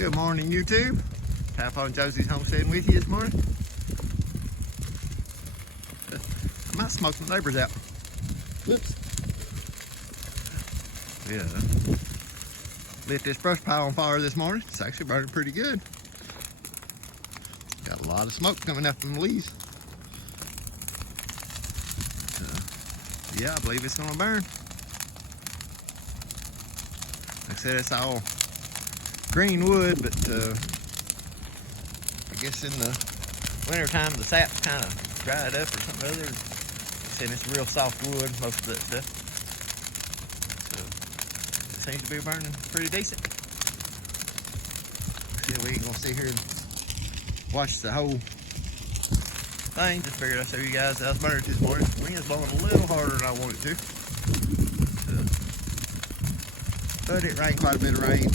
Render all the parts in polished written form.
Good morning, YouTube. Tap on Josie's homesteading with you this morning. I might smoke some neighbors out. Whoops. Yeah. Lit this brush pile on fire this morning. It's actually burning pretty good. Got a lot of smoke coming up from the leaves. Yeah, I believe it's gonna burn. Like I said, it's all green wood, but I guess in the winter time the sap's kind of dried up or something or other. Like I said, it's real soft wood, most of that stuff. So it seems to be burning pretty decent. See, we ain't gonna sit here and watch the whole thing. Just figured I'd show you guys how it's burning this morning. The wind's blowing a little harder than I want it to. But it rained quite a bit of rain.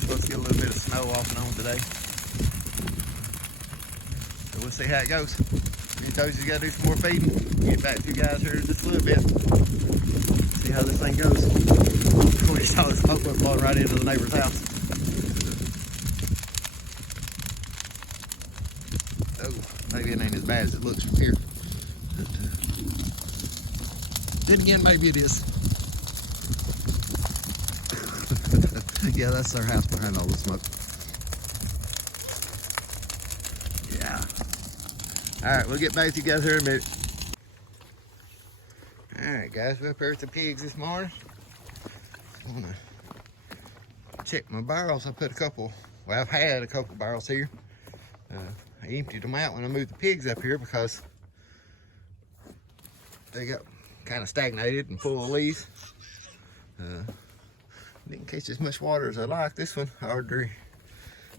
Supposed to get a little bit of snow off and on today. So we'll see how it goes. Me and Josie's got to do some more feeding. Get back to you guys here in just a little bit. See how this thing goes. We just saw the smoke was blowing right into the neighbor's house. Oh, maybe it ain't as bad as it looks from here. But, then again, maybe it is. Yeah, that's our house behind all the smoke. Yeah. Alright, we'll get back together in a minute. Alright guys, we're up here with the pigs this morning. I'm gonna check my barrels. I put a couple, well, I've had a couple barrels here. I emptied them out when I moved the pigs up here because they got kind of stagnated and full of leaves. Didn't catch as much water as I like. This one, I already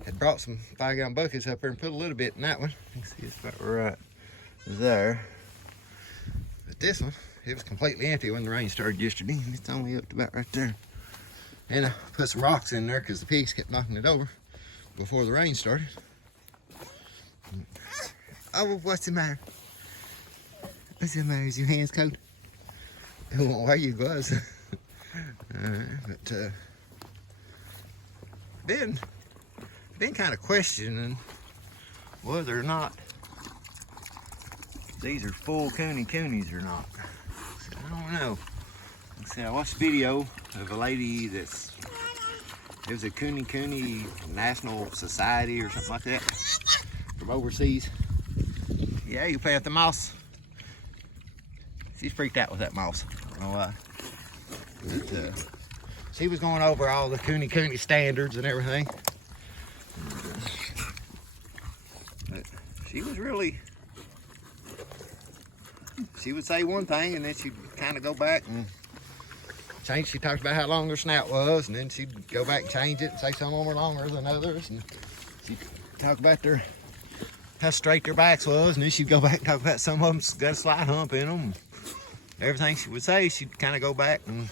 had brought some 5-gallon buckets up here and put a little bit in that one. You can see it's about right there. But this one, it was completely empty when the rain started yesterday, and it's only up to about right there. And I put some rocks in there because the pigs kept knocking it over before the rain started. Oh, what's the matter? What's the matter? Is your hands cold? It won't wear your gloves. But been kind of questioning whether or not these are full Kunekunes or not. So I don't know. See, I watched a video of a lady it was a Kunekune National Society or something like that from overseas. Yeah, you play with the mouse. She's freaked out with that mouse. I don't know why. But, she was going over all the Kunekune standards and everything. But she was really, she would say one thing and then she'd kind of go back and change. She talked about how long her snout was, and then she'd go back and change it and say some of them were longer than others. And she'd talk about how straight their backs was, and then she'd go back and talk about some of them got a slight hump in them. Everything she would say, she'd kind of go back and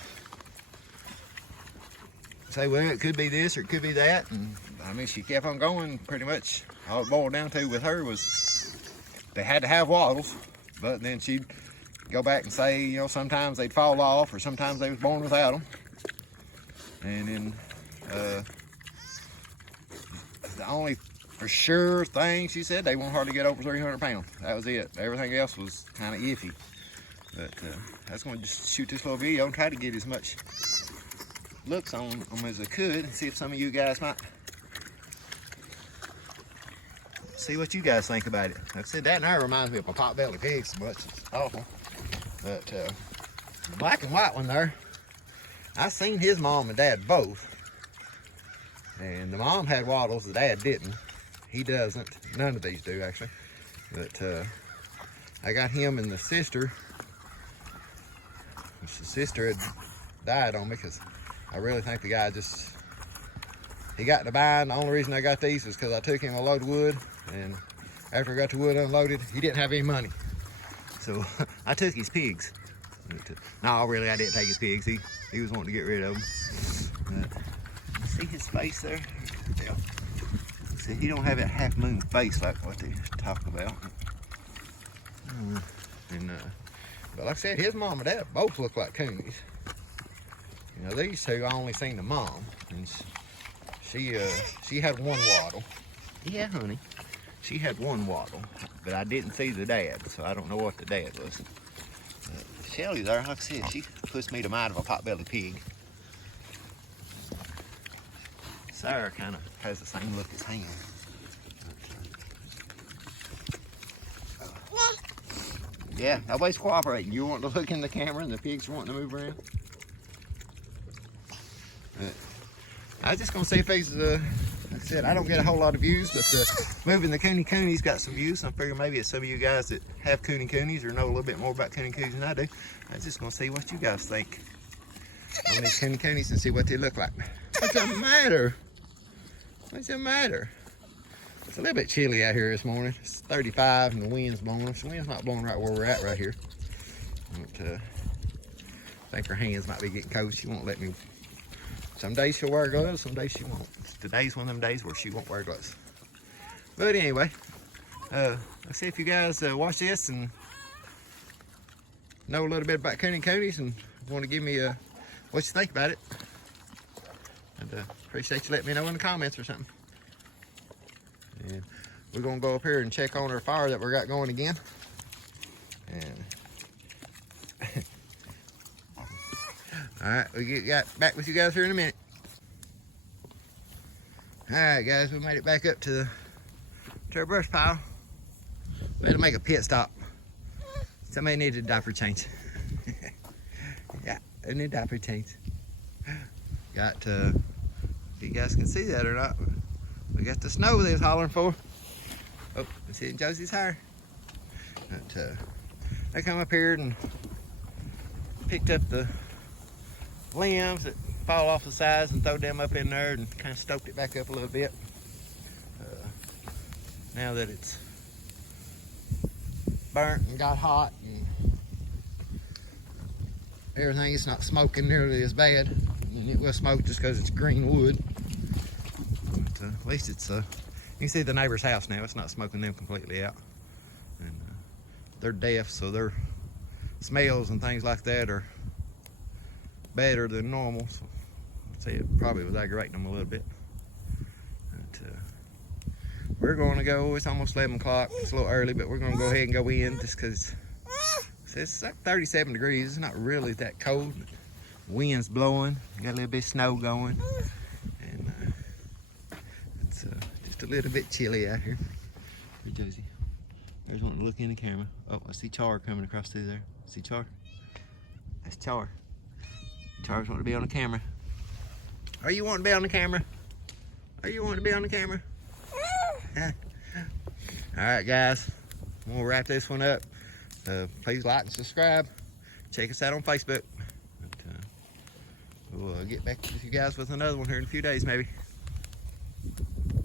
say, well, it could be this or it could be that. And I mean, she kept on going. Pretty much all it boiled down to with her was they had to have wattles, but then she'd go back and say, you know, sometimes they'd fall off or sometimes they was born without them. And then the only for sure thing she said, they won't hardly get over 300 pounds. That was it. Everything else was kind of iffy. But I was going to just shoot this little video and try to get as much looks on them as I could and see if some of you guys might see what you guys think about it. Like I said, that now reminds me of my pot-belly pig so much. It's awful. But the black and white one there, I seen his mom and dad both. And the mom had wattles, the dad didn't. He doesn't. None of these do, actually. But I got him and the sister. The sister had died on me because I really think the guy he got to buying. The only reason I got these was because I took him a load of wood, and after I got the wood unloaded, he didn't have any money. So I took his pigs. No, really, I didn't take his pigs. He was wanting to get rid of them. But, see his face there? Yeah. See, he don't have that half moon face like what they talk about. But like I said, his mom and dad both look like coonies. You know, these two, I only seen the mom, and She had one waddle. Yeah, honey. She had one waddle, but I didn't see the dad, so I don't know what the dad was. Shelly's there, like I said, she puts me to mind of a potbelly pig. Sarah kind of has the same look as him. Yeah, nobody's cooperating. You want to look in the camera and the pigs are wanting to move around. I was just going to see if these, like I said, I don't get a whole lot of views, but moving the Kunekunes got some views. I'm figuring maybe it's some of you guys that have Kunekunes or know a little bit more about Kunekunes than I do. I was just going to see what you guys think on these Kunekunes and see what they look like. What's the matter? What's the matter? It's a little bit chilly out here this morning. It's 35 and the wind's blowing. The wind's not blowing right where we're at right here. But, I think her hands might be getting cold. She won't let me. Some days she'll wear gloves, some days she won't. Today's one of them days where she won't wear gloves. But anyway, let's see if you guys watch this and know a little bit about Kunekunes and want to give me what you think about it. And appreciate you letting me know in the comments or something. And we're gonna go up here and check on our fire that we got going again. And all right, we get back with you guys here in a minute. All right, guys, we made it back up to our brush pile. We had to make a pit stop. Somebody needed a diaper change. Yeah, they need a diaper change. Got if you guys can see that or not, we got the snow they was hollering for. Oh, it's hitting Josie's hair. But they come up here and picked up the limbs that fall off the sides and throw them up in there and kind of stoked it back up a little bit. Now that it's burnt and got hot and everything, it's not smoking nearly as bad. And it will smoke just because it's green wood. But at least it's you can see the neighbor's house now. It's not smoking them completely out. And they're deaf, so their smells and things like that are better than normal. So I'd say it probably was aggravating them a little bit. But, we're going to go. It's almost 11 o'clock. It's a little early, but we're going to go ahead and go in just because it's like 37 degrees. It's not really that cold. Wind's blowing. Got a little bit of snow going. And it's just a little bit chilly out here. Hey, Josie. There's one to look in the camera. Oh, I see Char coming across through there. See Char? That's Char. Char's wanting to be on the camera. Are you wanting to be on the camera? Are you wanting to be on the camera? Alright guys, we'll wrap this one up. Please like and subscribe. Check us out on Facebook. We'll get back with you guys with another one here in a few days maybe.